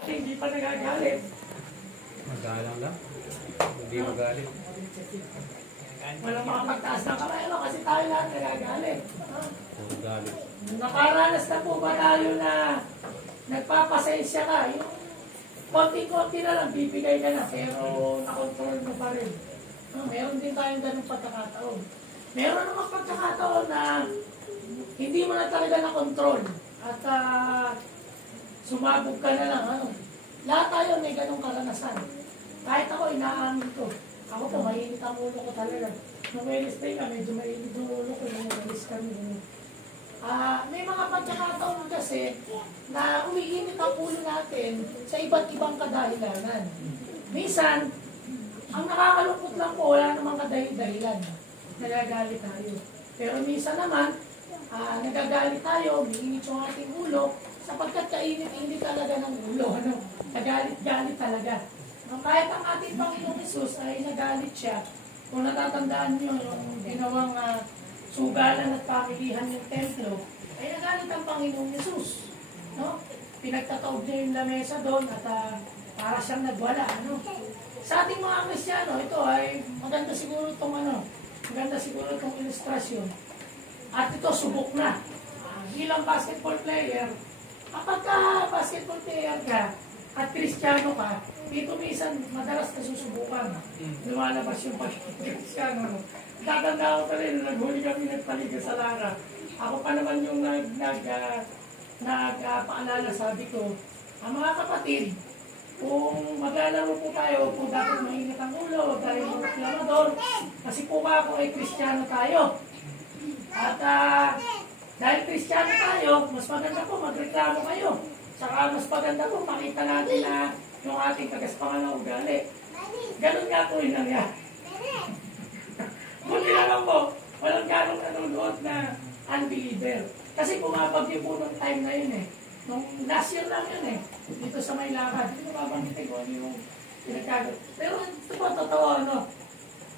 Hindi pa nagagalit. Magalang lang. Hindi magalit. Walang makapagtaas ng kamay, ano? Kasi tayo lahat nagagalit. Magalit. Nakaranas na po ba tayo na nagpapasensya ka? Yung konti-konti na lang, bibigay ka na, pero nakontrol mo pa rin. Meron din tayong ganung pagkakataon. Meron namang pagkakataon na hindi mo na talaga nakontrol at sumabog ka na lang. Ano? Lahat tayo may ganung karanasan. Kahit ako, inaamin ko. Ako po, mainit ang ulo ko talaga. Nung Wednesday ka, medyo mainit ang ulo ko nung umalis kami. May mga pagkakataon kasi na umiinit ang ulo natin sa iba't ibang kadahilanan. Minsan, ang nakakalungkot lang po, wala namang kadahilan. Nagagalit tayo. Pero minsan naman, nagagalit tayo, umiinit yung ating ulo, sapagkat kainit-init talaga ng ulo. Ano? Nagalit-galit talaga. Kahit ang ating Panginoong Hesus ay nagalit siya. Kung natatandaan niyo yung ginawang sugalan at pamilihan ng templo, ay nagalit ang Panginoong Hesus. No? Pinagtataob niya yung lamesa doon at para siyang nagwala. Ano? Sa ating mga Kristiyano, ito ay maganda siguro itong ilustrasyon. At ito, subok na. Bilang basketball player, kapag basketball player ka at Kristiyano ka, dito minsan madalas na susubukan. Lumalabas yung pag-Kristiyano. Tatanda ko pa rin, naghuli kami nagpaliga sa Lara. Ako pa naman yung nagpaalala, sabi ko, ang mga kapatid, kung maglalaro po tayo, kung dapat mainit ang ulo, huwag tayo magreklamador, kasi po ba ako ay Kristiyano tayo. At dahil Kristiyano tayo, mas maganda po magreklamo kayo. Saka mas maganda po makita natin na yung ating kagaspangan na ugali. Ganun nga po yung nangyari. Buti naman po, walang ganong nanonood na unbeliever. Kasi pumapagyo po nung time na yun eh. Nung last year lang yun eh. Dito sa may lakad. Dito mabanggitin ko ano yung pinagkagat. Pero ito po totoo ano.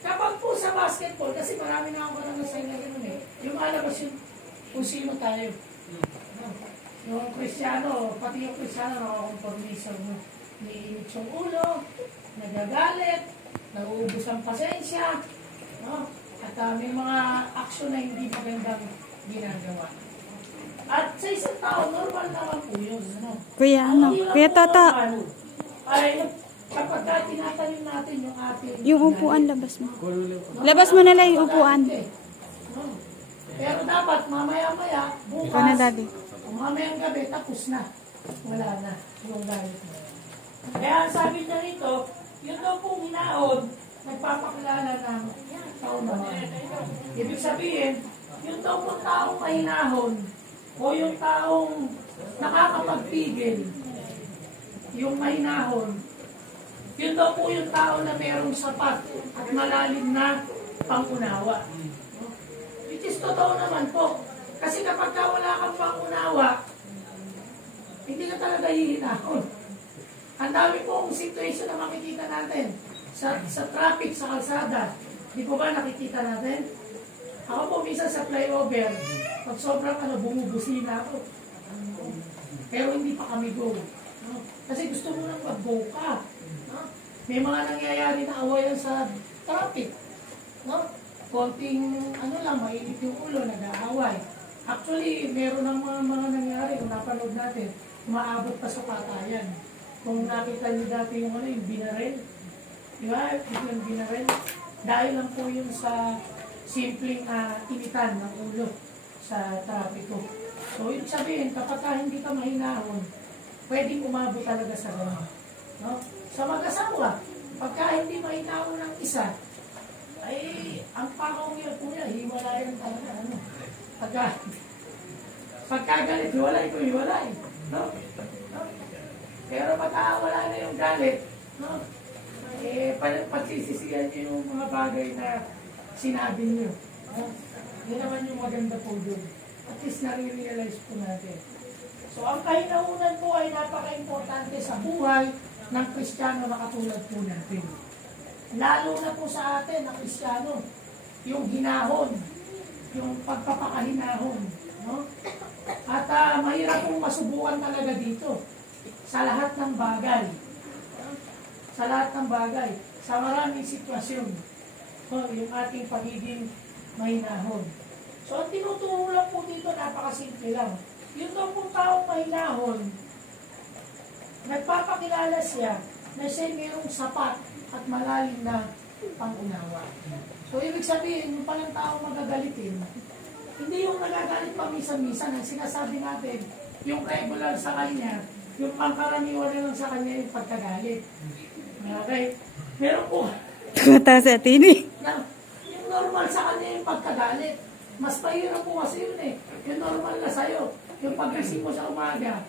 Kapag po sa basketball, kasi marami na ako na sign na gano'n eh. Yung alabas yung kung sino tayo. Yung Kristiyano, pati yung Kristiyano nakakompromiso mo. Niinit yung ulo, nagagalit, nauubos ang pasensya, no? At may mga aksyon na hindi magandang ginagawa. At sa isang tao, normal naman po yun. No? Kuya, Kuya Tata. Ay, kapag tinatanim natin yung ating... Yung upuan, labas mo. Labas mo na lang yung upuan. No? Pero dapat, mamaya-maya, bukas, Ikaw na, Daddy. mamayang gabi, tapos na. Wala na. Yung galit mo. Kaya sabi niya rito, yun daw pong hinaon, nagpapakilala ng taon naman. Ibig sabihin, yun daw pong taong mahinahon, o yung taong nakakapagpigil, yung mahinahon, yun daw po yung tao na mayroong sapat at malalim na pangunawa. Which is totoo naman po. Kasi kapag wala kang pangunawa, hindi ka talaga hihinahon. Ang dami pong situation na makikita natin sa traffic, sa kalsada. Di po ba nakikita natin? Ako po minsan sa flyover, pag sobrang bumubusina ako. Pero hindi pa kami go. No? Kasi gusto mo nang mag-go ka. No? May mga nangyayari na awayan sa traffic. No? Konting lang, mainit yung ulo, nag-aaway. Actually, meron ng mga nangyayari, kung napanood natin, umaabot pa sa patayan. Kung nakita niyo dati yung yung binaril, di ba? Yung binaril, dahil lang po yun sa simpleng initan ng ulo sa trapiko. So, ibig sabihin, kapag hindi ka mahinahon, pwedeng umabot talaga sa gano'n. No? Sa mag-asawa, pagka hindi mahinahon ng isa, ay, ang pakaw niya po niya, hiwalayan talaga. Ano? Pagka galit, hiwalay. No? Pero pagka wala na yung galit, no? Pagsisisihan niyo yung mga bagay na sinabi niyo. No? Yun naman yung maganda po doon. At least nare-realize po natin. So, ang kahinahunan po ay napaka-importante sa buhay ng Kristiyano na katulad po natin. Lalo na po sa atin, na Kristiyano, yung hinahon, yung pagpapakahinahon. No? At mahirap pong masubukan talaga dito. sa lahat ng bagay. Sa lahat ng bagay. Sa maraming sitwasyon. Yung ating pagiging mahinahon. So, ang tinuturo lang po dito, napakasimple lang. Yung daw pong taong mahinahon, nagpapakilala siya na siya mayroong sapat at malalim na pangunawa. So, ibig sabihin, yung palang tao magagalitin, hindi yung nagagalit pa misa-misa, ang sinasabi natin, yung regular sa kanya, yung pangkaraniwan lang sa kanya yung pagkagalit. Okay? Meron po, Kumata sa atin eh. na, yung normal sa kanya yung pagkagalit. Mas mahirap po kasi yun eh. Yung normal na sa'yo. Yung pag-isip mo sa umaga.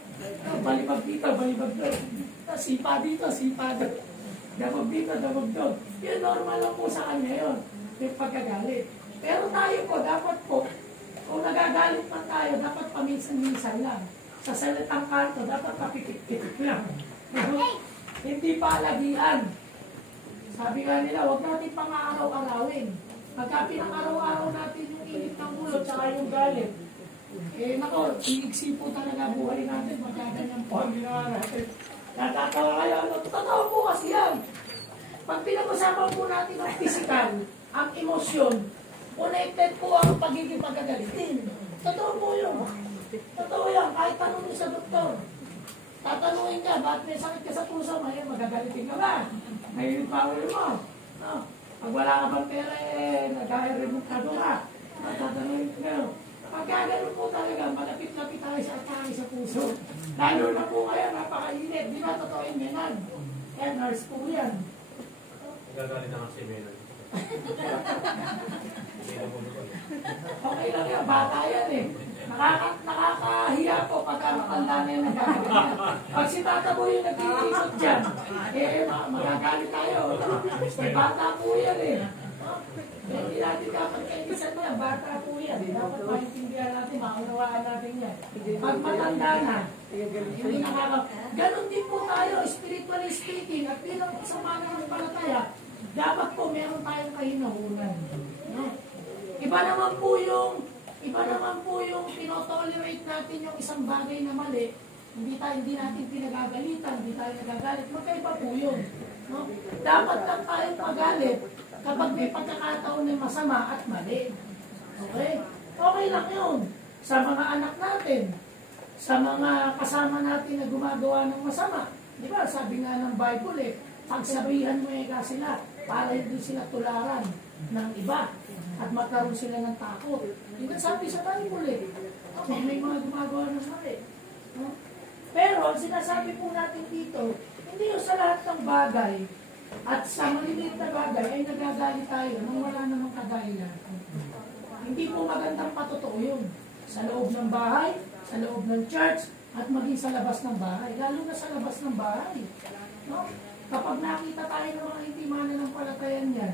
Balibag dito, balibag doon. Sipa dito, sipa doon. Dabog dito, dabog doon. Yung normal lang po sa kanya yun. Yung pagkagalit. Pero tayo po, dapat po, kung nagagalit man tayo, dapat paminsan-minsan lang. Sa salitang kanto, dapat papitik-pitik lang. Hindi palagian. Sabi nga nila, huwag natin pang-araw-arawin. Pagka pinang-araw-araw natin yung init ng ulo tsaka yung galit, eh nako, iiksi po talaga buhay natin. Magkaganyan po ang ginawa natin. Natatawa kayo, totoo po kasi yan. Pag pinag-usapan po natin ang physical, ang emosyon, connected po ang pagiging pagkagalitin. Totoo po yun. Totoo yan, kahit tanong mo sa doktor. Tatanungin ka, bakit may sakit ka sa puso? Ngayon, magagalitin ka ba? Ngayon pa ulo mo. No? Pag wala ka bang pera, nag-remote ka doon ka. Tatanungin ka. Pag gano'n po talaga, malapit-lapit tayo sa atake sa puso. Lalo na po ngayon, napakainit. Di na totoo yung menan. Kaya nurse po yan. Gagaling na kasi meron. Okay lang yan, bata yan eh. Nakakahiya po pagka matanda na yung nagkakaganyan. Pag si Tata po yung nag-iisot dyan, eh magagalit tayo. Eh bata po yan eh. Hindi natin dapat kaibisan yan, bata po yan. Dapat maintindihan natin, maunawaan natin yan. Pag matanda na, hindi ganon din po tayo, spiritually speaking, at bilang isang mananampalataya, dapat po meron tayong kahinahunan. No? Iba naman po yung tinotolerate natin yung isang bagay na mali, hindi natin pinagagalitan, hindi tayo nagagalit, magkaiba po yun. No? Dapat lang tayong magalit kapag may pagkakataon na masama at mali. Okay? Okay lang yun. Sa mga anak natin, sa mga kasama natin na gumagawa ng masama. Di ba? Sabi nga ng Bible eh, pagsabihan mo sila para hindi sila tularan ng iba at magkaroon sila ng takot. Yung sabi sa Bible eh, okay, may mga gumagawa ng mali. No? Pero sinasabi po natin dito, hindi yung sa lahat ng bagay at sa maliliit na bagay ay nagagalit tayo nang wala namang kadahilan. Hindi po magandang patotoo yun. Sa loob ng bahay, sa loob ng church, at maging sa labas ng bahay. Lalo na sa labas ng bahay. No? Kapag nakita tayo ng mga hindi mananampalatayan yan,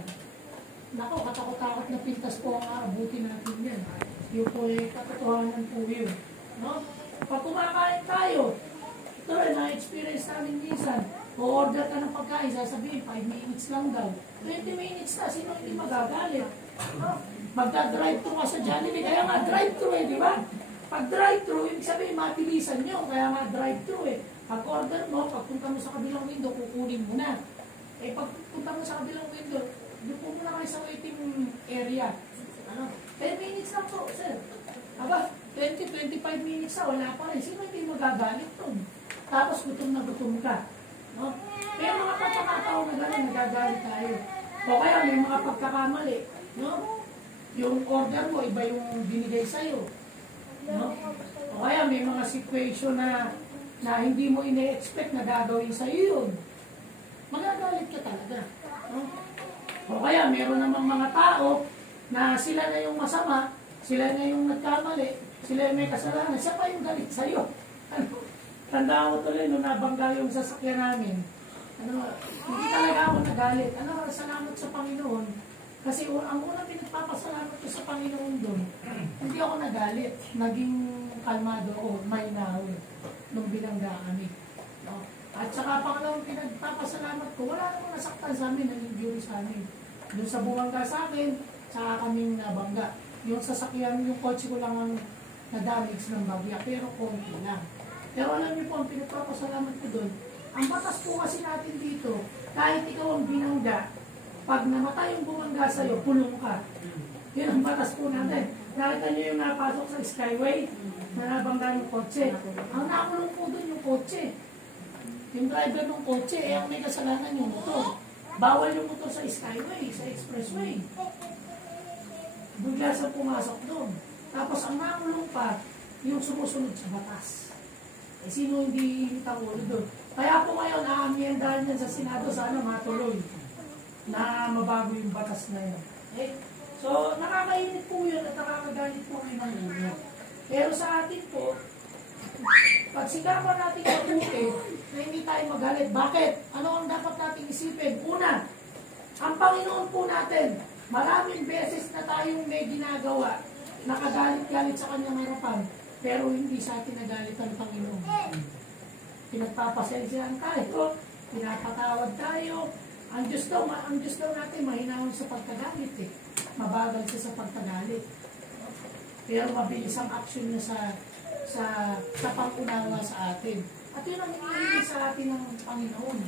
nako, katakot-takot na pintas po ang aabutin natin yan. Yung po ay katotohanan po yun. No? Pag kumakain tayo, ito rin, na-experience namin minsan, o-order ka ng pagkain, sasabihin, 5 minutes lang daw. 20 minutes na, sino hindi magagalit? No? Magda-drive-thru ka sa Jollibee, kaya nga drive-thru eh, di ba? Pag drive-thru, ibig sabihin, mabilisan nyo, kaya nga drive-thru eh. Pag order mo, pagpunta mo sa kabilang window, kukunin mo na. Eh, pagpunta mo sa kabilang window, doon po muna kayo sa waiting area. 10 minutes lang po, sir. Aba, 20-25 minutes na, wala pa rin. Sino hindi magagalit to? Tapos gutom na gutom ka. No? May mga pagkakataon na gano'n, nagagalit tayo. O kaya may mga pagkakamali. No? Yung order mo, iba yung binigay sa'yo. No? O kaya may mga situation na hindi mo ine-expect na gagawin sa'yo yun. Magagalit ka talaga. No? O kaya meron namang mga tao na sila na yung masama, sila na yung nagkamali, sila yung may kasalanan, siya pa yung galit sa'yo. Tanda ko tuloy nung nabangga yung sasakyan namin. Hindi talaga ako nagalit. Salamat sa Panginoon. Kasi ang unang pinagpapasalamat ko sa Panginoon doon, hindi ako nagalit. Naging kalmado o may naon nung binangga kami. No? At saka pangalawang pinagpapasalamat ko, wala namang nasaktan sa amin, nang-injury sa amin. Doon sa bumangga sa akin, saka kaming nabangga. Yung sasakyan, yung kotse ko lang ang na-damage ng bagya, pero konti lang. Pero alam niyo po, ang pinagpapasalamat ko doon, ang batas po kasi natin dito, kahit ikaw ang binangga, pag namatay yung bumangga sa'yo, pulong ka. Yun ang batas po natin. Nakita niyo yung napasok sa Skyway, na nabangga yung kotse. Ang nakulong po doon yung kotse. Yung driver ng kotse, ang may kasalanan yung motor. Bawal yung motor sa Skyway, sa expressway. Bigla sa pumasok doon. Tapos ang nakulong pa, yung sumusunod sa batas. Eh, sino hindi tangulo doon? Kaya po ngayon, aamyendahan yan sa Senado, sana matuloy na mabago yung batas na yun. Okay? So, nakakainit po yun at nakakagalit po kayo ng inyo. Pero sa atin po, pag sikapan natin mabuti, na hindi tayo magalit. Bakit? Ano ang dapat natin isipin? Una, ang Panginoon po natin, maraming beses na tayong may ginagawa, nakagalit-galit sa kanyang harapan, pero hindi sa atin nagalit ang Panginoon. Pinagpapasensyahan tayo, pinapatawad tayo. Ang Diyos daw natin mahinahon sa pagkagalit eh. Mabagal siya sa pagkagalit. Pero mabilis ang action niya sa pag-unawa sa atin. At yun ang hinihingi sa atin ng Panginoon.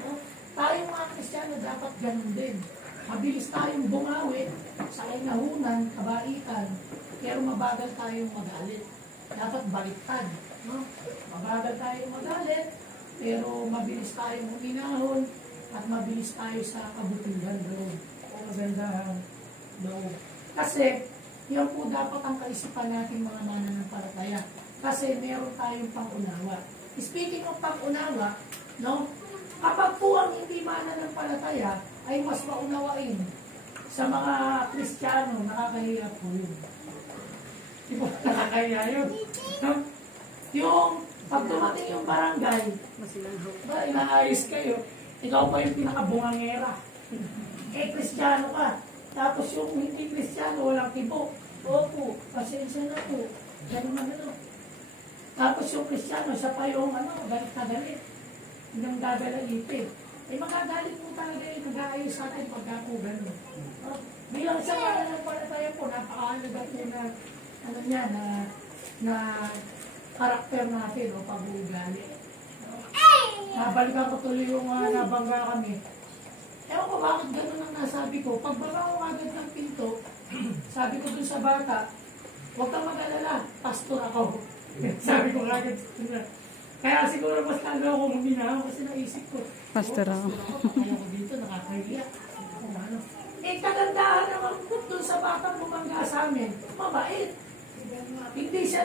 No? Tayong mga Kristiyano dapat ganun din. Mabilis tayong bumawi sa kinahunan, kabaitan, pero mabagal tayong magalit. Dapat baliktad. No? Mabagal tayong magalit, pero mabilis tayong huminahon at mabilis tayo sa kabutihan doon. O magandahan doon. Kasi, yan po dapat ang kaisipan natin mga mananampalataya. Kasi meron tayong pangunawa. Speaking of pangunawa, no? Kapag po ang hindi mananampalataya ay mas maunawain sa mga Kristiyano, nakakahiya po yun. Di ba? Nakakahiya yun. No? Yung pag dumating yung barangay, ba, inaayos kayo, ikaw pa yung pinakabungangera. Eh, Kristiyano ka. Tapos yung hindi Kristiyano, walang tibok. Opo, pasensya na po. Ganun na gano'n. Tapos yung Kristiyano, siya pa yung galit na galit. Yung gagalalipin. Eh, magagalit po talaga yung nag-aayos sa atin pagka po gano'n. Bilang sa mga nanampalataya po, napakahalaga po na karakter natin o pag-uugali. Nabalikan ko tuloy yung nabangga kami. Ewan ko bakit gano'n ang nasabi ko. Pagbaba ko agad ng pinto, sabi ko dun sa bata, huwag kang mag-alala, pastor ako. Sabi ko agad sa kanya. Kaya siguro mas lalo akong huminahan kasi naisip ko, Pastor ako. Kaya ko dito, nakakahiya. Eh, kagandahan naman po dun sa batang bumangga sa amin, mabait. Hindi siya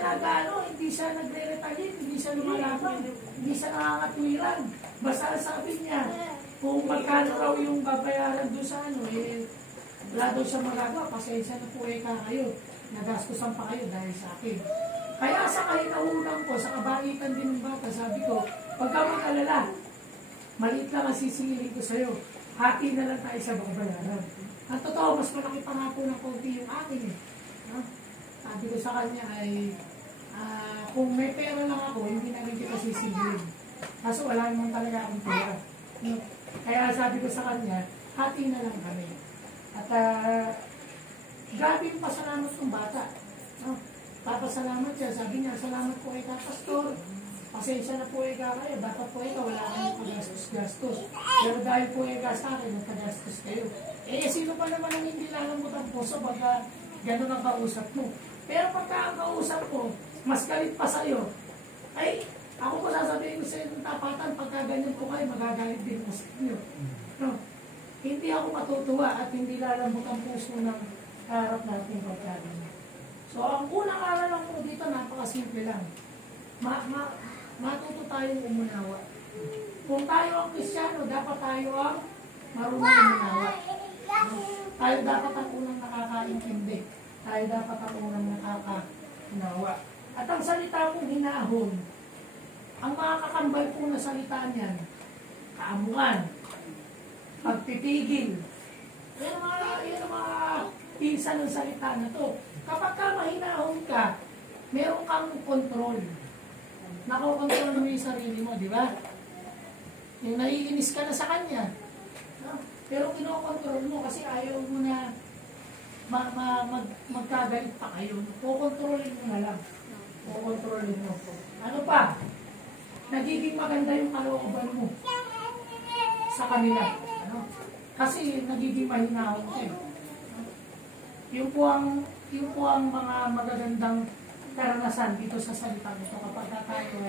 hindi siya nagre-retaliate, hindi siya lumalaban, hindi siya nakakatwiran. Basta sabi niya, kung magkano raw yung babayaran doon sa wala daw siya magagawa, pasensya na po kayo. Nagastusan pa kayo dahil sa akin. Kaya sa kahinahunan ko, sa kabaitan din ng bata, sabi ko, pag ka mag-alala, maliit lang ang sisingilin ko sa'yo. Hati na lang tayo sa babayaran. Ang totoo, mas malaki pa nga po ng konti yung akin eh. No? Sabi ko sa kanya ay, kung may pera lang ako, hindi na rin kita sisingilin. Kaso wala naman talaga akong pera. No? Kaya sabi ko sa kanya, hati na lang kami. At grabe yung pasalamat ng bata. No? Papasalamat siya. Sabi niya, salamat po kay Pastor. Pasensya na po kayo. Dapat po wala kayong pagastos-gastos. Pero dahil po sa akin, nagpagastos kayo. Eh, sino pa naman ang hindi lalamot ang puso baga gano'n ang kausap mo. Pero pagka ang kausap mo, mas galit pa sa'yo, ay, ako po sasabihin ko sa inyo ng tapatan, pagka ganyan po kayo, magagalit din po sa inyo. No? Hindi ako matutuwa at hindi lalamot ang puso ng harap natin pagkain. So, ang unang aral lang po dito, napakasimple lang. Matuto tayong umunawa. Kung tayo ang Kristiyano, dapat tayo ang marunong umunawa. Tayo dapat ang unang nakakaintindi. Tayo dapat ang unang nakakaunawa. At ang salita kong hinahon, ang mga kakambal po na salita niyan, kaamuan, pagpipigil. Yan ang mga pinsan ng salita na to. Kapag ka mahinahon ka, meron kang control. Nakokontrol mo yung sarili mo, di ba? Yung naiinis ka na sa kanya. No? Pero kinokontrol mo kasi ayaw mo na magkagalit pa kayo. Kukontrolin mo na lang. Kukontrolin mo. Ano pa? nagiging maganda yung kalooban mo sa kanila. Ano? Kasi nagiging mahinahon kayo. Yun po ang mga magagandang karanasan dito sa salita nito kapag tayo